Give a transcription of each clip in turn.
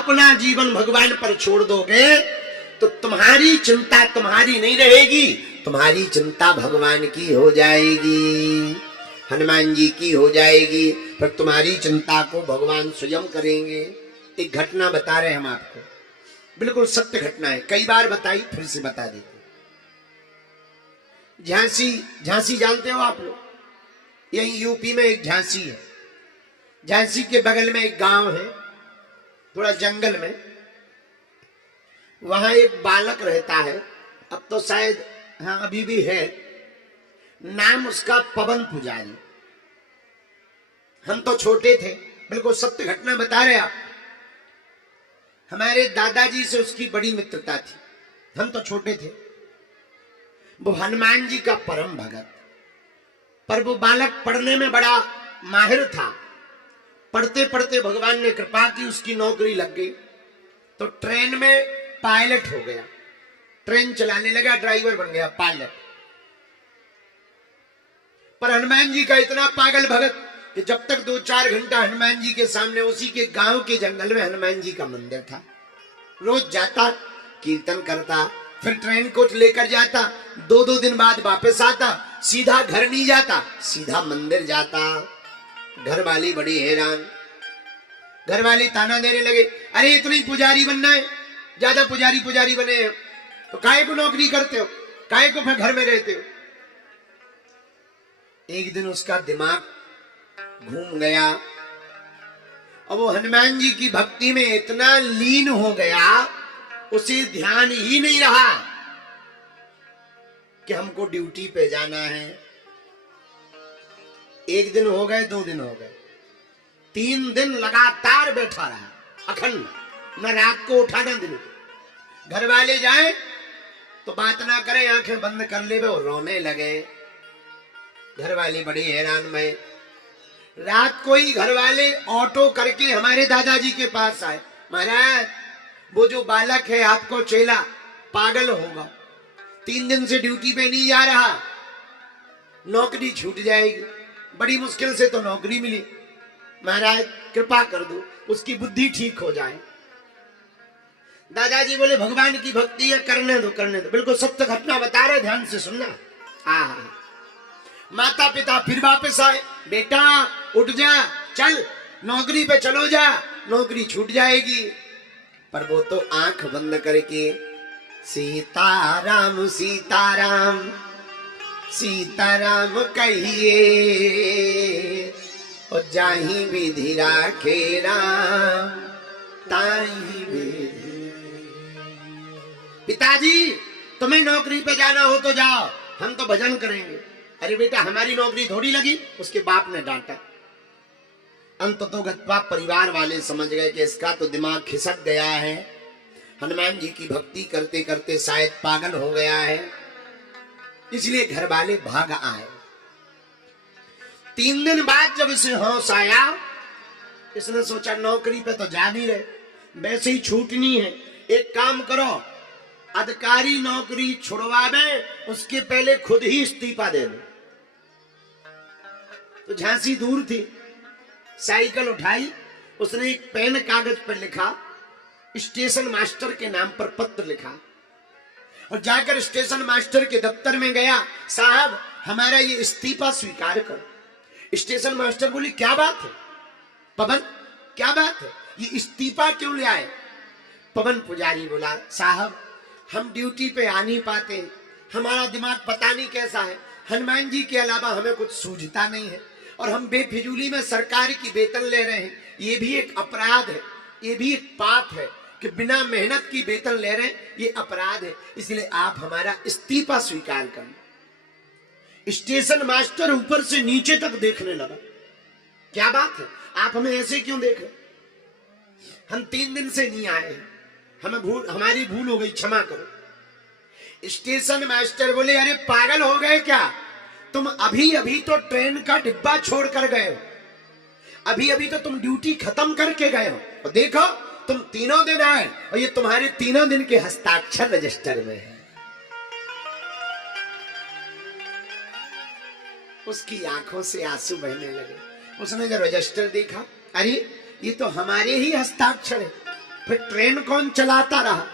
अपना जीवन भगवान पर छोड़ दोगे तो तुम्हारी चिंता तुम्हारी नहीं रहेगी, तुम्हारी चिंता भगवान की हो जाएगी, हनुमान जी की हो जाएगी। पर तुम्हारी चिंता को भगवान स्वयं करेंगे। एक घटना बता रहे हम आपको, बिल्कुल सत्य घटना है, कई बार बताई, फिर से बता देते। झांसी, झांसी जानते हो आप लोग? यही यूपी में एक झांसी है। झांसी के बगल में एक गांव है, थोड़ा जंगल में। वहां एक बालक रहता है, अब तो शायद हाँ अभी भी है, नाम उसका पवन पुजारी। हम तो छोटे थे, बिल्कुल सत्य घटना बता रहे आप। हमारे दादाजी से उसकी बड़ी मित्रता थी, हम तो छोटे थे। वो हनुमान जी का परम भगत, पर वो बालक पढ़ने में बड़ा माहिर था। पढ़ते पढ़ते भगवान ने कृपा की, उसकी नौकरी लग गई, तो ट्रेन में पायलट हो गया, ट्रेन चलाने लगा, ड्राइवर बन गया, पायलट। पर हनुमान जी का इतना पागल भगत कि जब तक 2-4 घंटा हनुमान जी के सामने, उसी के गांव के जंगल में हनुमान जी का मंदिर था, रोज जाता, कीर्तन करता, फिर ट्रेन को लेकर जाता, 2-2 दिन बाद वापस आता, सीधा घर नहीं जाता, सीधा मंदिर जाता। घर वाली बड़ी हैरान, घर वाले ताना देने लगे, अरे इतना ही पुजारी बनना है, ज्यादा पुजारी पुजारी बने हैं तो काहे को नौकरी करते हो, काहे को फिर घर में रहते हो। एक दिन उसका दिमाग घूम गया और वो हनुमान जी की भक्ति में इतना लीन हो गया, उसे ध्यान ही नहीं रहा कि हमको ड्यूटी पे जाना है। 1 दिन हो गए, 2 दिन हो गए, 3 दिन लगातार बैठा रहा, अखंड, न रात को उठा न दिन को। घर वाले जाए तो बात ना करे, आंखें बंद कर ले, वो रोने लगे। घर वाले बड़ी हैरान में। रात को ही घर वाले ऑटो करके हमारे दादाजी के पास आए, महाराज वो जो बालक है आपको चेला पागल होगा, 3 दिन से ड्यूटी पे नहीं जा रहा, नौकरी छूट जाएगी। बड़ी मुश्किल से तो नौकरी मिली, महाराज कृपा कर दो, उसकी बुद्धि ठीक हो जाए। दादाजी बोले भगवान की भक्ति है, करने दो करने दो। बिल्कुल सत्य घटना बता रहे, ध्यान से सुनना। माता पिता फिर वापस आए, बेटा उठ जा, चल नौकरी पे चलो जा, नौकरी छूट जाएगी। पर वो तो आंख बंद करके सीताराम सीताराम सीताराम कहिए, और जाही विधि राखे राम ताही विधि। पिताजी तुम्हें नौकरी पे जाना हो तो जाओ, हम तो भजन करेंगे। अरे बेटा हमारी नौकरी थोड़ी लगी, उसके बाप ने डांटा। अंततोगत्वा परिवार वाले समझ गए कि इसका तो दिमाग खिसक गया है, हनुमान जी की भक्ति करते करते शायद पागल हो गया है, इसलिए घर वाले भाग आए। 3 दिन बाद जब इसे होश आया, इसने सोचा नौकरी पे तो जा नहीं रहे, वैसे ही छूटनी है, एक काम करो अधिकारी नौकरी छुड़वा दे, उसके पहले खुद ही इस्तीफा दे दो। तो झांसी दूर थी, साइकिल उठाई, उसने एक पेन कागज पर लिखा, स्टेशन मास्टर के नाम पर पत्र लिखा, और जाकर स्टेशन मास्टर के दफ्तर में गया, साहब हमारा ये इस्तीफा स्वीकार करो। स्टेशन मास्टर बोली क्या बात है पवन, क्या बात है, ये इस्तीफा क्यों ले आए? पवन पुजारी बोला साहब हम ड्यूटी पे आ नहीं पाते, हमारा दिमाग पता नहीं कैसा है, हनुमान जी के अलावा हमें कुछ सूझता नहीं है, और हम बेफिजूली में सरकार की वेतन ले रहे हैं, ये भी एक अपराध है, ये भी एक पाप है कि बिना मेहनत की वेतन ले रहे हैं, ये अपराध है, इसलिए आप हमारा इस्तीफा स्वीकार करें। स्टेशन मास्टर ऊपर से नीचे तक देखने लगा, क्या बात है आप हमें ऐसे क्यों देख रहे? हम 3 दिन से नहीं आए हैं, हमारी भूल हो गई, क्षमा करो। स्टेशन मास्टर बोले अरे पागल हो गए क्या, तुम अभी अभी तो ट्रेन का डिब्बा छोड़ कर गए हो, अभी अभी तो तुम ड्यूटी खत्म करके गए हो, और देखो तुम 3 दिन आए और ये तुम्हारे 3 दिन के हस्ताक्षर रजिस्टर में है। उसकी आंखों से आंसू बहने लगे। उसने जब रजिस्टर देखा, अरे ये तो हमारे ही हस्ताक्षर है, फिर ट्रेन कौन चलाता रहा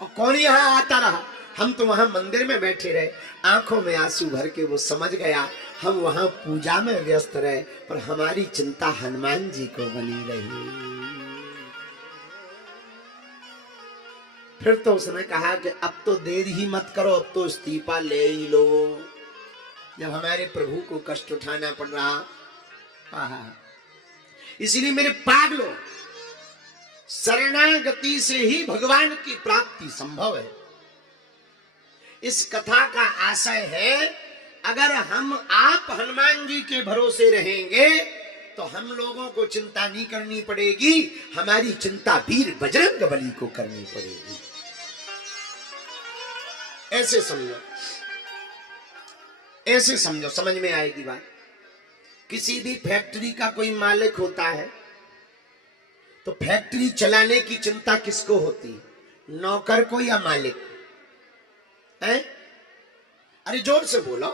और कौन यहाँ आता रहा? हम तो वहां मंदिर में बैठे रहे, आंखों में आंसू भर के वो समझ गया हम वहां पूजा में व्यस्त रहे, पर हमारी चिंता हनुमान जी को बनी रही। फिर तो उसने कहा कि अब तो देर ही मत करो, अब तो इस्तीफा ले ही लो, जब हमारे प्रभु को कष्ट उठाना पड़ रहा। इसीलिए मेरे पागलों, शरणागति से ही भगवान की प्राप्ति संभव है। इस कथा का आशय है, अगर हम आप हनुमान जी के भरोसे रहेंगे तो हम लोगों को चिंता नहीं करनी पड़ेगी, हमारी चिंता वीर बजरंग बली को करनी पड़ेगी। ऐसे समझो, ऐसे समझो, समझ में आएगी बात। किसी भी फैक्ट्री का कोई मालिक होता है तो फैक्ट्री चलाने की चिंता किसको होती है? नौकर को या मालिक है? अरे जोर से बोलो।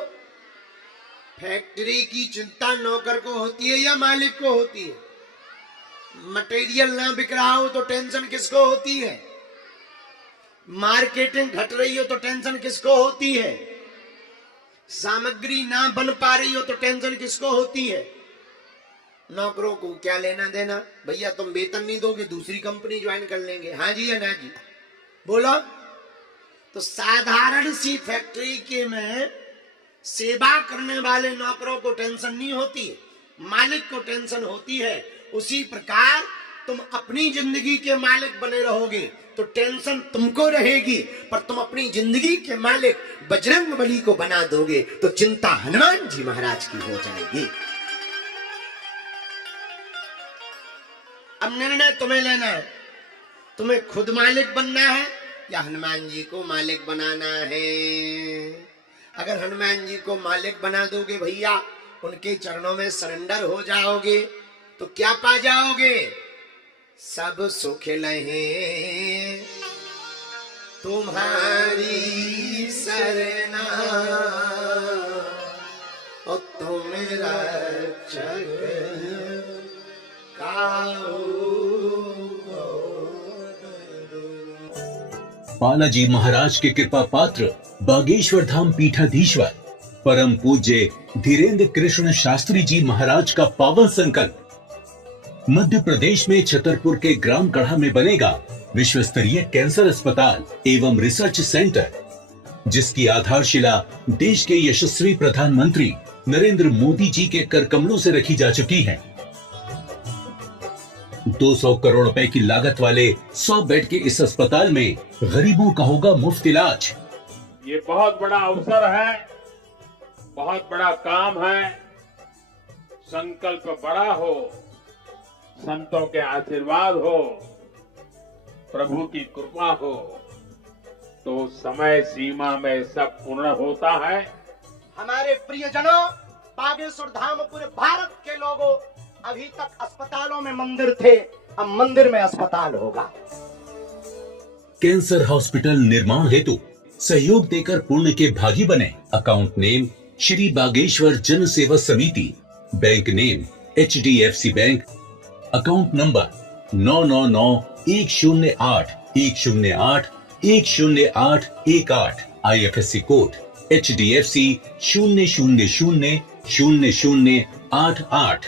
फैक्ट्री की चिंता नौकर को होती है या मालिक को होती है? मटेरियल ना बिक रहा हो तो टेंशन किसको होती है? मार्केटिंग घट रही हो तो टेंशन किसको होती है? सामग्री ना बन पा रही हो तो टेंशन किसको होती है? नौकरों को क्या लेना देना? भैया तुम वेतन नहीं दोगे, दूसरी कंपनी ज्वाइन कर लेंगे। हाँ जी या ना जी? बोलो। तो साधारण सी फैक्ट्री के में सेवा करने वाले नौकरों को टेंशन नहीं होती है, मालिक को टेंशन होती है। उसी प्रकार तुम अपनी जिंदगी के मालिक बने रहोगे तो टेंशन तुमको रहेगी, पर तुम अपनी जिंदगी के मालिक बजरंग बली को बना दोगे तो चिंता हनुमान जी महाराज की हो जाएगी। अब निर्णय तुम्हें लेना है, तुम्हें खुद मालिक बनना है या हनुमान जी को मालिक बनाना है। अगर हनुमान जी को मालिक बना दोगे भैया, उनके चरणों में सरेंडर हो जाओगे तो क्या पा जाओगे? सब सुख लहे तुम्हारी सरना और तुम रक्षक बालाजी महाराज के कृपा पात्र बागेश्वर धाम पीठाधीश्वर परम पूज्य धीरेन्द्र कृष्ण शास्त्री जी महाराज का पावन संकल्प। मध्य प्रदेश में छतरपुर के ग्राम गढ़ा में बनेगा विश्व स्तरीय कैंसर अस्पताल एवं रिसर्च सेंटर, जिसकी आधारशिला देश के यशस्वी प्रधानमंत्री नरेंद्र मोदी जी के कर कमलों से रखी जा चुकी है। 200 करोड़ रुपए की लागत वाले 100 बेड के इस अस्पताल में गरीबों का होगा मुफ्त इलाज। ये बहुत बड़ा अवसर है, बहुत बड़ा काम है। संकल्प बड़ा हो, संतों के आशीर्वाद हो, प्रभु की कृपा हो तो समय सीमा में सब पूर्ण होता है। हमारे प्रियजनों, बागेश्वर धाम पूरे भारत के लोगों, अभी तक अस्पतालों में मंदिर थे, अब मंदिर में अस्पताल होगा। कैंसर हॉस्पिटल निर्माण हेतु सहयोग देकर पुण्य के भागी बने। अकाउंट नेम श्री बागेश्वर जन सेवा समिति, bank name HDFC bank, account number 999810810818, IFSC code HDFC 0000088।